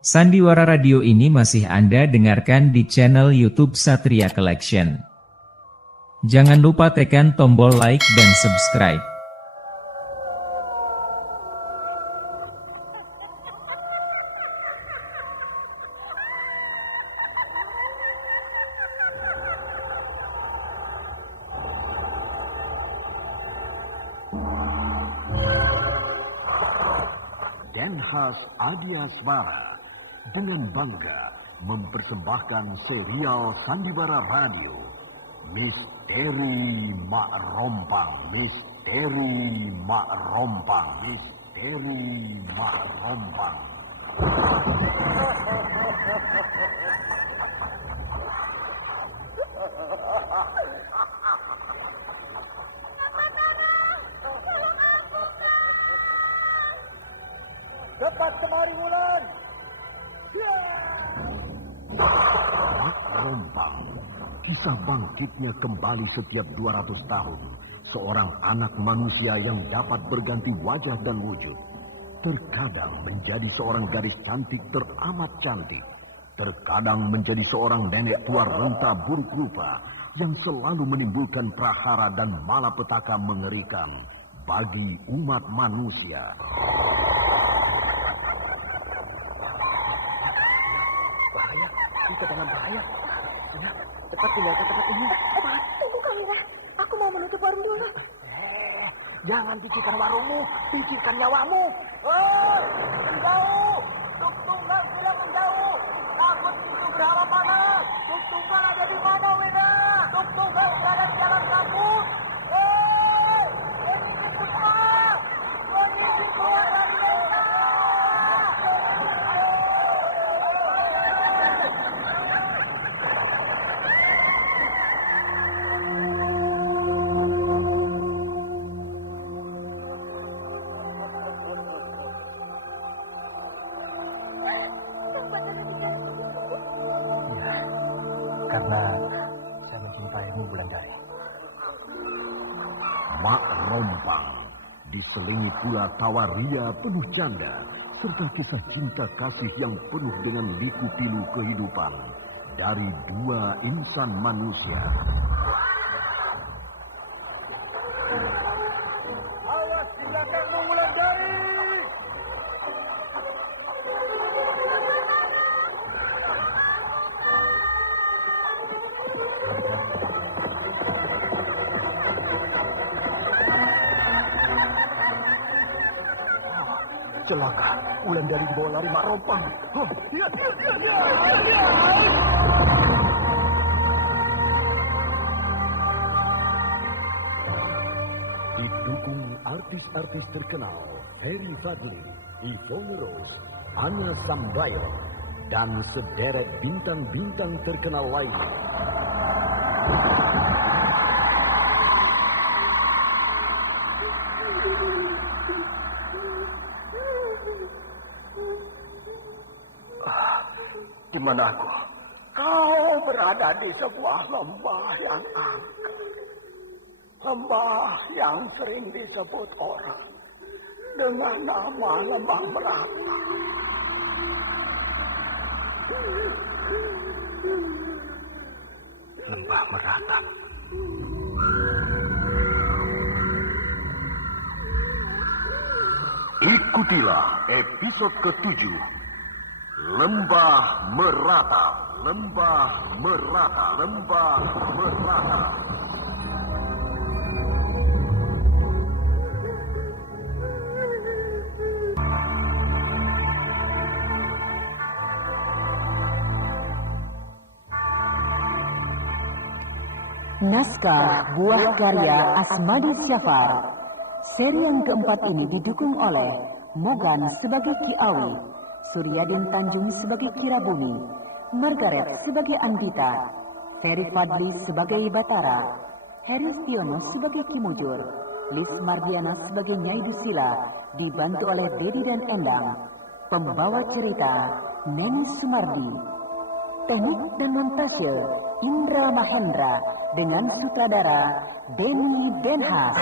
Sandiwara Radio ini masih Anda dengarkan di channel YouTube Satria Collection. Jangan lupa tekan tombol like dan subscribe. Denhas Adiasmara dengan bangga mempersembahkan serial Sandiwara Radio Misteri Mak Rompang, Misteri Mak Rompang, Misteri Mak Rompang. Cepat kemari Wulan. Mak Rompang, kisah bangkitnya kembali setiap 200 tahun. Seorang anak manusia yang dapat berganti wajah dan wujud. Terkadang menjadi seorang gadis cantik teramat cantik. Terkadang menjadi seorang nenek tua renta buruk rupa yang selalu menimbulkan prahara dan malapetaka mengerikan bagi umat manusia. Kita dalam bahaya. Cepat tinggalkan tempat ini. Tunggu Kang, aku mau menutup warung dulu. Jangan pikirkan warungmu, pikirkan nyawamu. Menjauh! Tuk Tunggal sudah menjauh. Takut itu berapa mana? Tuk Tunggal ada di mana, Wina? Tuk Tunggal berada di jalan kampus. Ini Tunggal! Ini keluar dari desa! Karena saya mencintaimu, Wulandari. Mak Rompang diselingi pula tawa ria penuh canda serta kisah cinta kasih yang penuh dengan liku-pilu kehidupan dari dua insan manusia. Awas silakan Wulandari! Celaka, Wulandari dibawa lari Mak Rompang. Didukung artis-artis terkenal Ferry Fadli, Yvonne Rose, Anna Sambayo, dan sederet bintang-bintang terkenal lainnya. Di mana aku? Kau berada di sebuah lembah yang angker. Lembah yang sering disebut orang dengan nama Lembah Merata. Lembah Merata. Ikutilah episode ke-7. Lembah Merata, Lembah Merata, Lembah Merata. Naskah buah karya Asmadi Syafar. Seri yang keempat ini didukung oleh Mogan sebagai Ki Awi, Suryadin Tanjung sebagai Kirabumi, Margaret sebagai Andita, Ferry Fadli sebagai Batara, Heri Stiono sebagai Kimujur, Liz Mardiana sebagai Nyai Dusila, dibantu oleh Dedi dan Endang. Pembawa cerita Neni Sumardi. Teknik dan montase Indra Mahendra dengan sutradara Denny Denhas.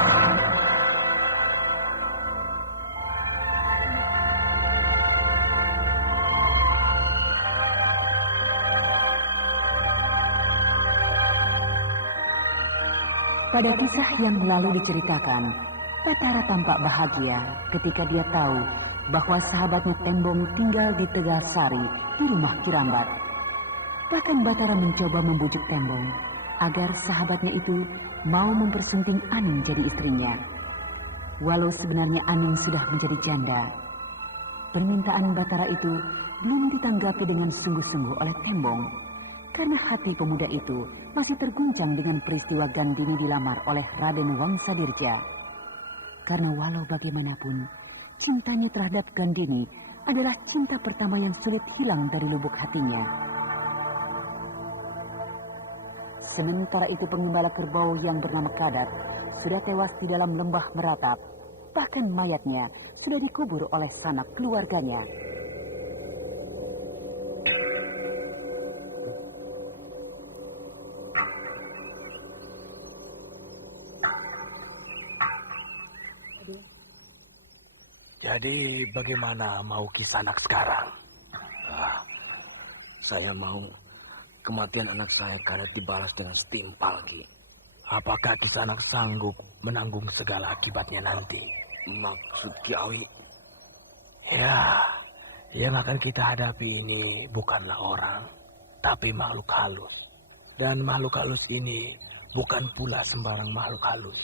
Pada kisah yang lalu diceritakan, Batara tampak bahagia ketika dia tahu bahwa sahabatnya Tembong tinggal di Tegalsari di rumah Kirambat. Bahkan Batara mencoba membujuk Tembong agar sahabatnya itu mau mempersunting Aning jadi istrinya. Walau sebenarnya Aning sudah menjadi janda, permintaan Batara itu belum ditanggapi dengan sungguh-sungguh oleh Tembong, karena hati pemuda itu masih terguncang dengan peristiwa Gandini dilamar oleh Raden Wangsadirja. Karena walau bagaimanapun, cintanya terhadap Gandini adalah cinta pertama yang sulit hilang dari lubuk hatinya. Sementara itu pengembala kerbau yang bernama Kadat sudah tewas di dalam lembah Meratap. Bahkan mayatnya sudah dikubur oleh sanak keluarganya. Jadi bagaimana mau Kisanak sekarang? Saya mau kematian anak saya karena dibalas dengan setimpal, Ki. Apakah Kisanak sanggup menanggung segala akibatnya nanti? Maksud Ki Awi? Ya, yang akan kita hadapi ini bukanlah orang, tapi makhluk halus. Dan makhluk halus ini bukan pula sembarang makhluk halus,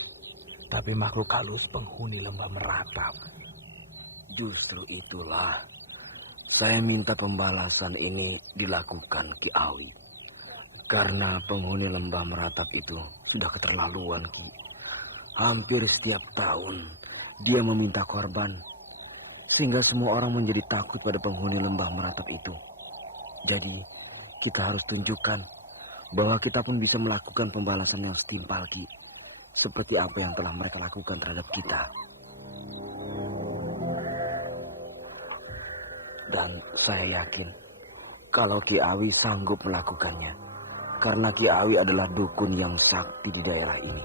tapi makhluk halus penghuni lembah Meratap. Justru itulah saya minta pembalasan ini dilakukan, Ki Awi. Karena penghuni lembah Meratap itu sudah keterlaluan, Ki. Hampir setiap tahun dia meminta korban, sehingga semua orang menjadi takut pada penghuni lembah Meratap itu. Jadi kita harus tunjukkan bahwa kita pun bisa melakukan pembalasan yang setimpal, Ki. Seperti apa yang telah mereka lakukan terhadap kita. Dan saya yakin kalau Ki Awi sanggup melakukannya, karena Ki Awi adalah dukun yang sakti di daerah ini.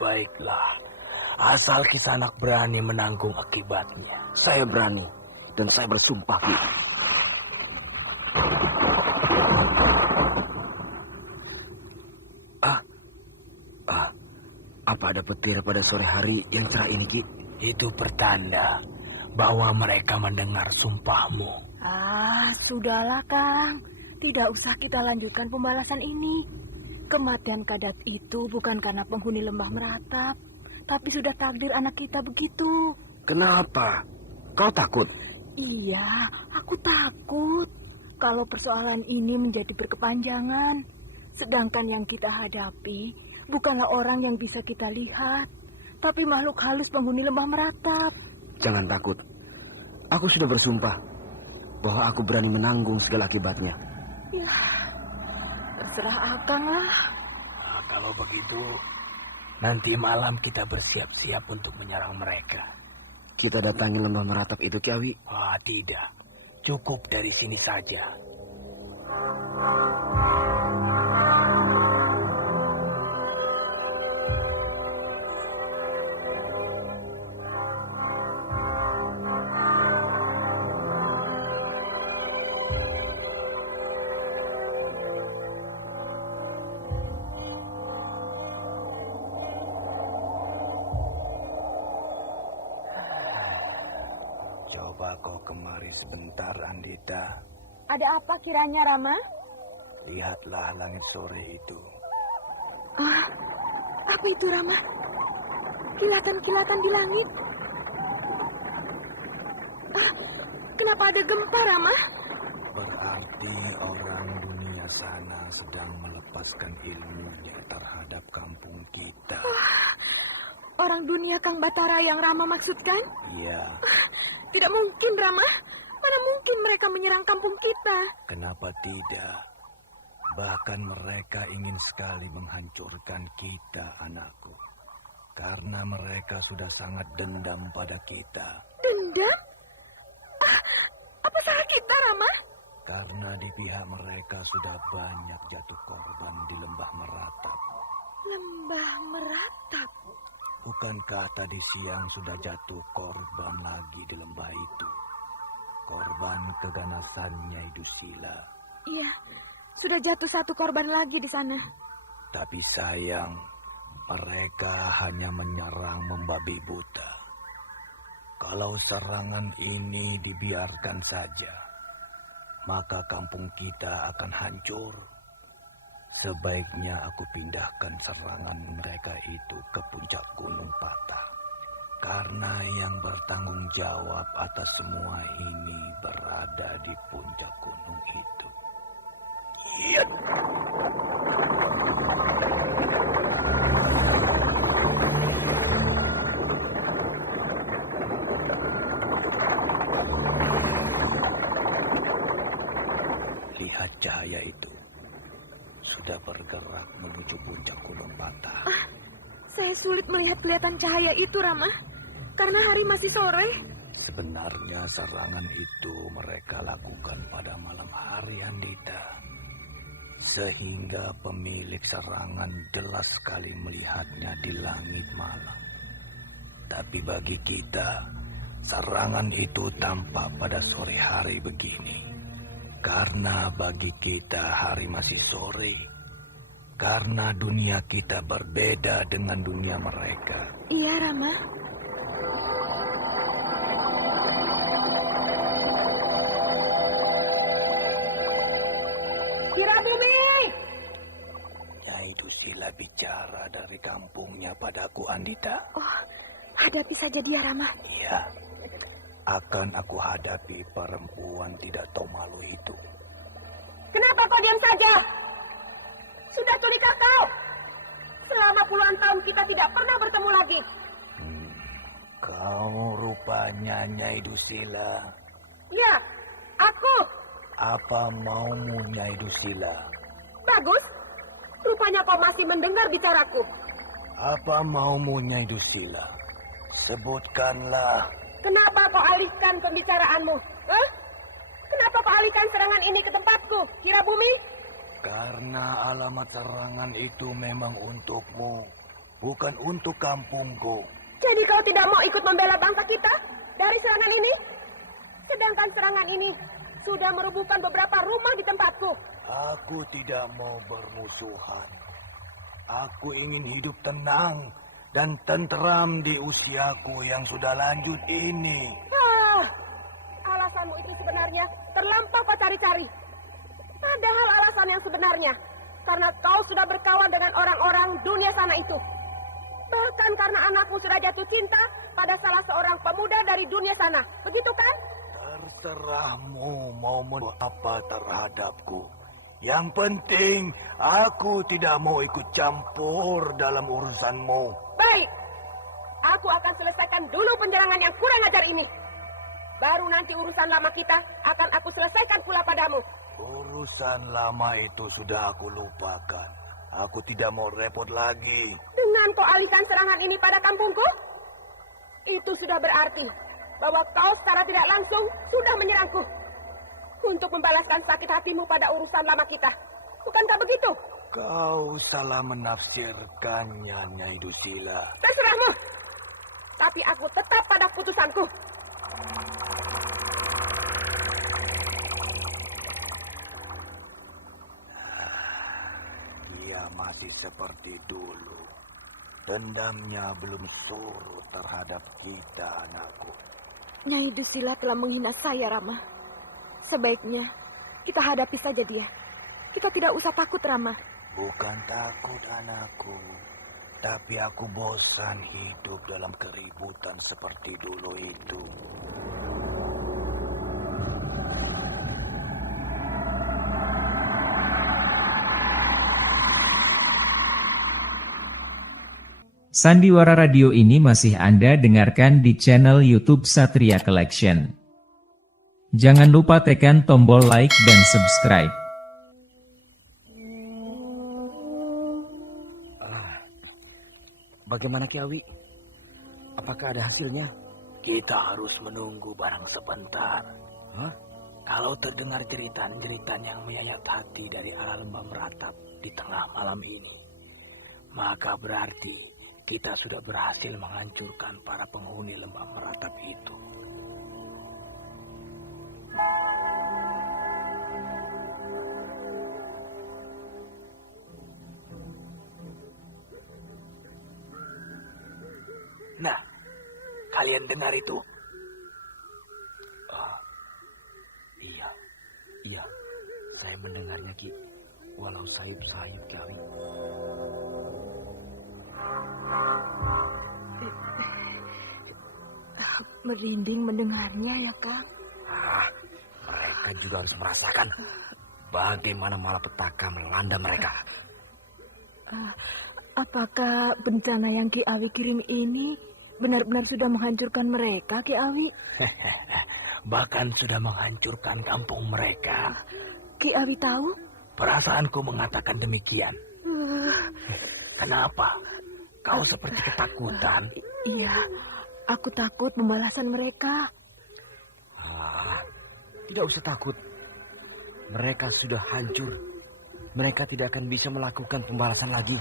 Baiklah, asal Kisanak berani menanggung akibatnya. Saya berani, dan saya bersumpah, Ki. Apa ada petir pada sore hari yang cerah ini, Ki? Itu pertanda bahwa mereka mendengar sumpahmu. Sudahlah, Kang. Tidak usah kita lanjutkan pembalasan ini. Kematian Kadat itu bukan karena penghuni lembah Meratap, tapi sudah takdir anak kita begitu. Kenapa? Kau takut? Iya, aku takut kalau persoalan ini menjadi berkepanjangan. Sedangkan yang kita hadapi bukanlah orang yang bisa kita lihat, tapi makhluk halus penghuni lembah Meratap. Jangan takut. Aku sudah bersumpah bahwa aku berani menanggung segala akibatnya. Ya, terserah Akang lah. Kalau begitu, nanti malam kita bersiap-siap untuk menyerang mereka. Kita datangi lembah Meratap itu, Ki Awi? Tidak. Cukup dari sini saja. Coba kau kemari sebentar, Andita. Ada apa kiranya, Rama? Lihatlah langit sore itu. Apa itu, Rama? Kilatan-kilatan di langit. Kenapa ada gempa, Rama? Berarti orang dunia sana sedang melepaskan ilmunya terhadap kampung kita. Orang dunia Kang Batara yang Rama maksudkan? Iya. Tidak mungkin, Rama. Mana mungkin mereka menyerang kampung kita? Kenapa tidak? Bahkan mereka ingin sekali menghancurkan kita, anakku. Karena mereka sudah sangat dendam pada kita. Dendam? Apa salah kita, Rama? Karena di pihak mereka sudah banyak jatuh korban di lembah Meratap. Lembah Meratap? Bukankah tadi siang sudah jatuh korban lagi di lembah itu? Korban keganasannya Dusila. Iya, sudah jatuh satu korban lagi di sana. Tapi sayang, Mereka hanya menyerang membabi buta. Kalau serangan ini dibiarkan saja, maka kampung kita akan hancur. Sebaiknya aku pindahkan serangan mereka itu ke puncak Gunung Patah. Karena yang bertanggung jawab atas semua ini berada di puncak gunung itu. Iya. Lihat cahaya itu. Sudah bergerak menuju puncak Gunung Patah. Saya sulit melihat kelihatan cahaya itu, Rama. Karena hari masih sore. Sebenarnya serangan itu mereka lakukan pada malam hari, Andita. Sehingga pemilik serangan jelas sekali melihatnya di langit malam. Tapi bagi kita, serangan itu tampak pada sore hari begini. Karena bagi kita hari masih sore. Karena dunia kita berbeda dengan dunia mereka. Iya, Rama. Wirabumi! Nyai Dusila bicara dari kampungnya padaku, Andita. Oh, hadapi saja dia, Rama. Iya, akan aku hadapi perempuan tidak tahu malu itu. Kenapa kau diam saja? Sudah culikah kau? Selama puluhan tahun kita tidak pernah bertemu lagi. Kau rupanya Nyai Dusila. Ya, aku. Apa maumu, Nyai Dusila? Bagus. Rupanya kau masih mendengar bicaraku. Apa maumu, Nyai Dusila? Sebutkanlah. Kenapa kau alihkan pembicaraanmu? Hah? Kenapa kau alihkan serangan ini ke tempatku, Wirabumi? Karena alamat serangan itu memang untukmu, bukan untuk kampungku. Jadi kau tidak mau ikut membela bangsa kita dari serangan ini? Sedangkan serangan ini sudah merubuhkan beberapa rumah di tempatku. Aku tidak mau bermusuhan. Aku ingin hidup tenang dan tenteram di usiaku yang sudah lanjut ini. Alasanmu itu sebenarnya terlampau kau cari-cari. Padahal alasan yang sebenarnya karena kau sudah berkawan dengan orang-orang dunia sana itu. Bahkan karena anakmu sudah jatuh cinta pada salah seorang pemuda dari dunia sana. Begitu kan? Terserahmu mau apa terhadapku. Yang penting aku tidak mau ikut campur dalam urusanmu. Baik. Aku akan selesaikan dulu penyerangan yang kurang ajar ini. Baru nanti urusan lama kita akan aku selesaikan pula padamu. Urusan lama itu sudah aku lupakan. Aku tidak mau repot lagi. Dengan kau alihkan serangan ini pada kampungku, itu sudah berarti bahwa kau secara tidak langsung sudah menyerangku untuk membalaskan sakit hatimu pada urusan lama kita. Bukankah begitu? Kau salah menafsirkannya, Nyai Dusila. Terserahmu. Tapi aku tetap pada putusanku. Dia masih seperti dulu. Dendamnya belum surut terhadap kita, anakku. Nyai Dusila telah menghina saya, Rama. Sebaiknya kita hadapi saja dia. Kita tidak usah takut, Rama. Bukan takut, anakku. Tapi aku bosan hidup dalam keributan seperti dulu itu. Sandiwara Radio ini masih Anda dengarkan di channel YouTube Satria Collection. Jangan lupa tekan tombol like dan subscribe. Bagaimana Ki Awi? Apakah ada hasilnya? Kita harus menunggu barang sebentar. Kalau terdengar jeritan-jeritan yang menyayat hati dari alam lembah meratap di tengah malam ini, maka berarti kita sudah berhasil menghancurkan para penghuni lembah meratap itu. kalian dengar itu? Iya, iya. Saya mendengarnya, Ki. Walau sayup-sayup, Ki Awi. Merinding mendengarnya ya, Kak. Mereka juga harus merasakan bagaimana malapetaka melanda mereka. Apakah bencana yang Ki Awi kirim ini benar-benar sudah menghancurkan mereka, Ki Awi? Bahkan sudah menghancurkan kampung mereka. Ki Awi tahu? Perasaanku mengatakan demikian. Kenapa? Kau seperti ketakutan. Iya, aku takut pembalasan mereka. Tidak usah takut. Mereka sudah hancur. Mereka tidak akan bisa melakukan pembalasan lagi.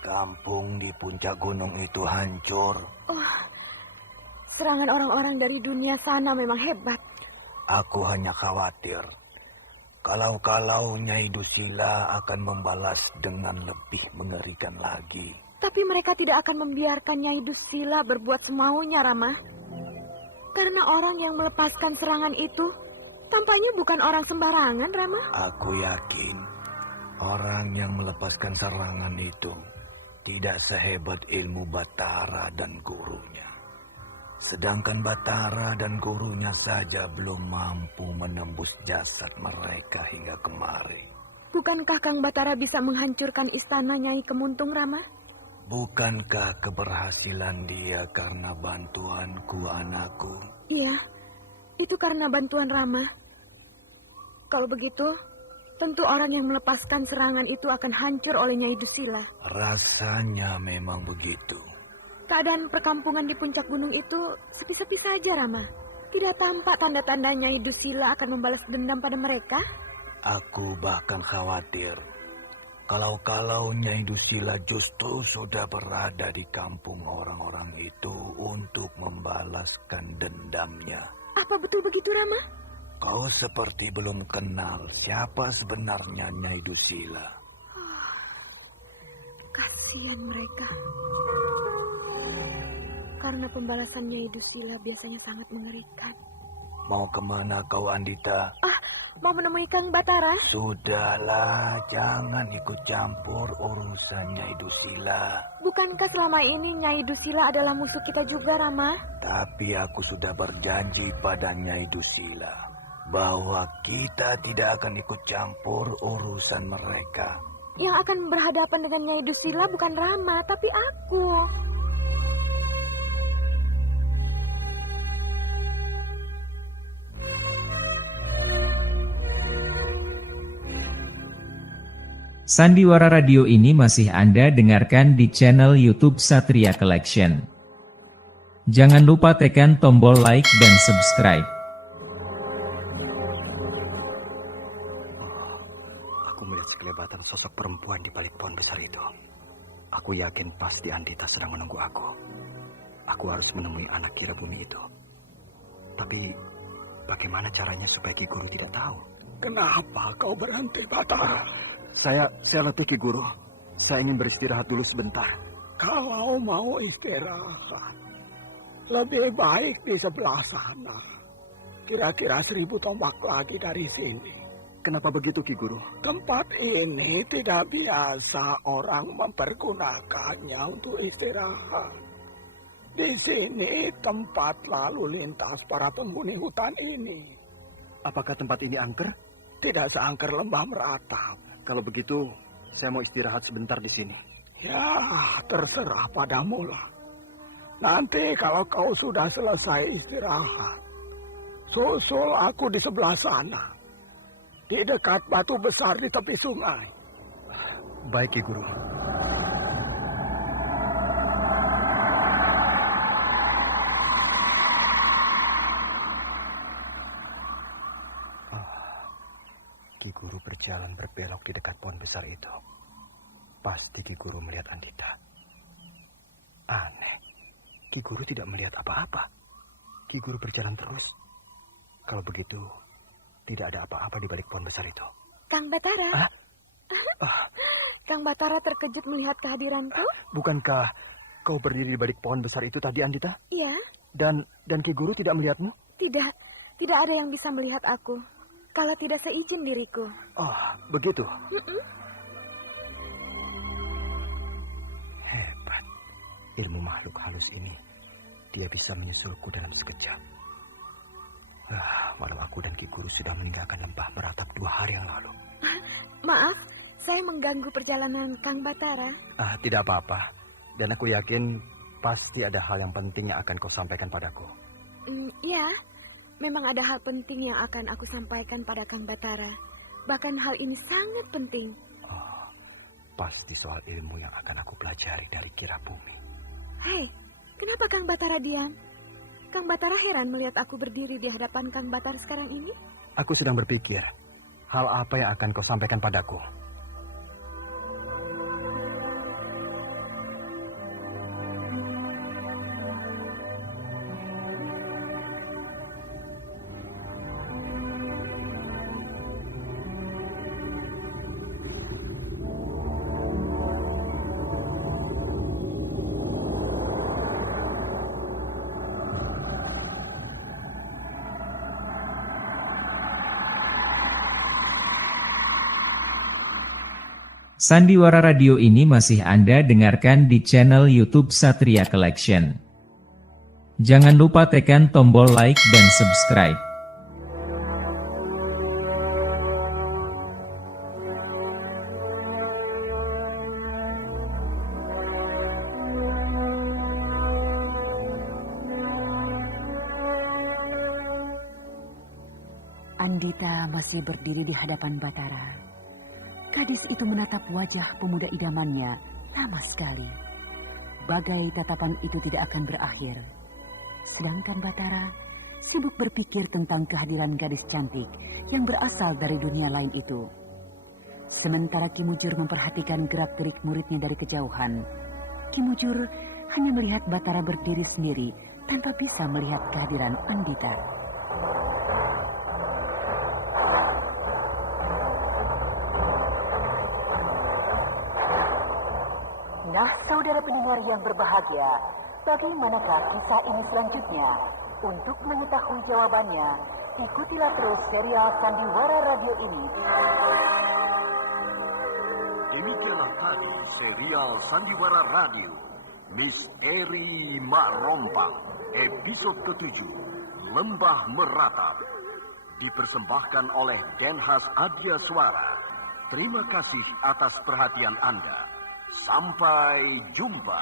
Kampung di puncak gunung itu hancur. Serangan orang-orang dari dunia sana memang hebat. Aku hanya khawatir kalau Nyai Dusila akan membalas dengan lebih mengerikan lagi. Tapi mereka tidak akan membiarkan Nyai Dusila berbuat semaunya, Rama. Karena orang yang melepaskan serangan itu tampaknya bukan orang sembarangan, Rama. Aku yakin orang yang melepaskan serangan itu tidak sehebat ilmu Batara dan gurunya. Sedangkan Batara dan gurunya saja belum mampu menembus jasad mereka hingga kemari. Bukankah Kang Batara bisa menghancurkan istana Nyai Kemuntung, Rama? Bukankah keberhasilan dia karena bantuanku, anakku? Iya, itu karena bantuan Rama. Kalau begitu, tentu orang yang melepaskan serangan itu akan hancur oleh Nyai Dusila. Rasanya memang begitu. Keadaan perkampungan di puncak gunung itu sepi-sepi saja, Rama. Tidak tampak tanda-tanda Nyai Dusila akan membalas dendam pada mereka. Aku bahkan khawatir kalau Nyai Dusila justru sudah berada di kampung orang-orang itu untuk membalaskan dendamnya. Apa betul begitu, Rama? Kau seperti belum kenal siapa sebenarnya Nyai Dusila. Kasihan mereka. Karena pembalasan Nyai Dusila biasanya sangat mengerikan. Mau kemana kau, Andita? Mau menemui Kang Batara? Sudahlah, jangan ikut campur urusan Nyai Dusila. Bukankah selama ini Nyai Dusila adalah musuh kita juga, Rama? Tapi aku sudah berjanji pada Nyai Dusila bahwa kita tidak akan ikut campur urusan mereka. Yang akan berhadapan dengan Nyai Dusila bukan Rama, tapi aku. Sandiwara Radio ini masih Anda dengarkan di channel YouTube Satria Collection. Jangan lupa tekan tombol like dan subscribe. Aku melihat sekelebatan sosok perempuan di balik pohon besar itu. Aku yakin pasti Andita sedang menunggu aku. Aku harus menemui anak Kira Bumi itu. Tapi bagaimana caranya supaya Ki Guru tidak tahu? Kenapa kau berhenti, Batara? Saya letih, Ki Guru. Saya ingin beristirahat dulu sebentar. Kalau mau istirahat, lebih baik di sebelah sana. Kira-kira 1000 tombak lagi dari sini. Kenapa begitu, Ki Guru? Tempat ini tidak biasa orang mempergunakannya untuk istirahat. Di sini tempat lalu lintas para penghuni hutan ini. Apakah tempat ini angker? Tidak seangker lembah meratap. Kalau begitu, saya mau istirahat sebentar di sini. Ya, terserah padamu lah. Nanti kalau kau sudah selesai istirahat, susul aku di sebelah sana. Di dekat batu besar di tepi sungai. Baik, Ki Guru. Ki Guru berjalan berbelok di dekat pohon besar itu. Pasti Ki Guru melihat Andita. Aneh, Ki Guru tidak melihat apa-apa. Ki Guru berjalan terus. Kalau begitu, tidak ada apa-apa di balik pohon besar itu. Kang Batara. Kang Batara terkejut melihat kehadiranku? Bukankah kau berdiri di balik pohon besar itu tadi, Andita? Iya. Dan Ki Guru tidak melihatmu? Tidak ada yang bisa melihat aku. Kalau tidak seizin diriku. Oh, begitu? Hebat. Ilmu makhluk halus ini. Dia bisa menyusulku dalam sekejap. Malam aku dan Ki Guru sudah meninggalkan lembah Meratap 2 hari yang lalu. Maaf, saya mengganggu perjalanan Kang Batara. Tidak apa-apa. Dan aku yakin pasti ada hal yang penting yang akan kau sampaikan padaku. Iya, memang ada hal penting yang akan aku sampaikan pada Kang Batara. Bahkan hal ini sangat penting. Pasti soal ilmu yang akan aku pelajari dari Kira Bumi. Hei, kenapa Kang Batara diam? Kang Batara heran melihat aku berdiri di hadapan Kang Batara sekarang ini? Aku sedang berpikir, hal apa yang akan kau sampaikan padaku? Sandiwara Radio ini masih Anda dengarkan di channel YouTube Satria Collection. Jangan lupa tekan tombol like dan subscribe. Andita masih berdiri di hadapan Batara. Gadis itu menatap wajah pemuda idamannya lama sekali. Bagai tatapan itu tidak akan berakhir. Sedangkan Batara sibuk berpikir tentang kehadiran gadis cantik yang berasal dari dunia lain itu. Sementara Ki Mujur memperhatikan gerak-gerik muridnya dari kejauhan, Ki Mujur hanya melihat Batara berdiri sendiri tanpa bisa melihat kehadiran Andita. Nah, saudara pendengar yang berbahagia, bagaimanakah kisah ini selanjutnya? Untuk mengetahui jawabannya, ikutilah terus serial Sandiwara Radio ini. Demikianlah tadi serial Sandiwara Radio, Misteri Mak Rompak, episode ke-7, Lembah Meratap. Dipersembahkan oleh Denhas Adya Suara. Terima kasih atas perhatian Anda. Sampai jumpa.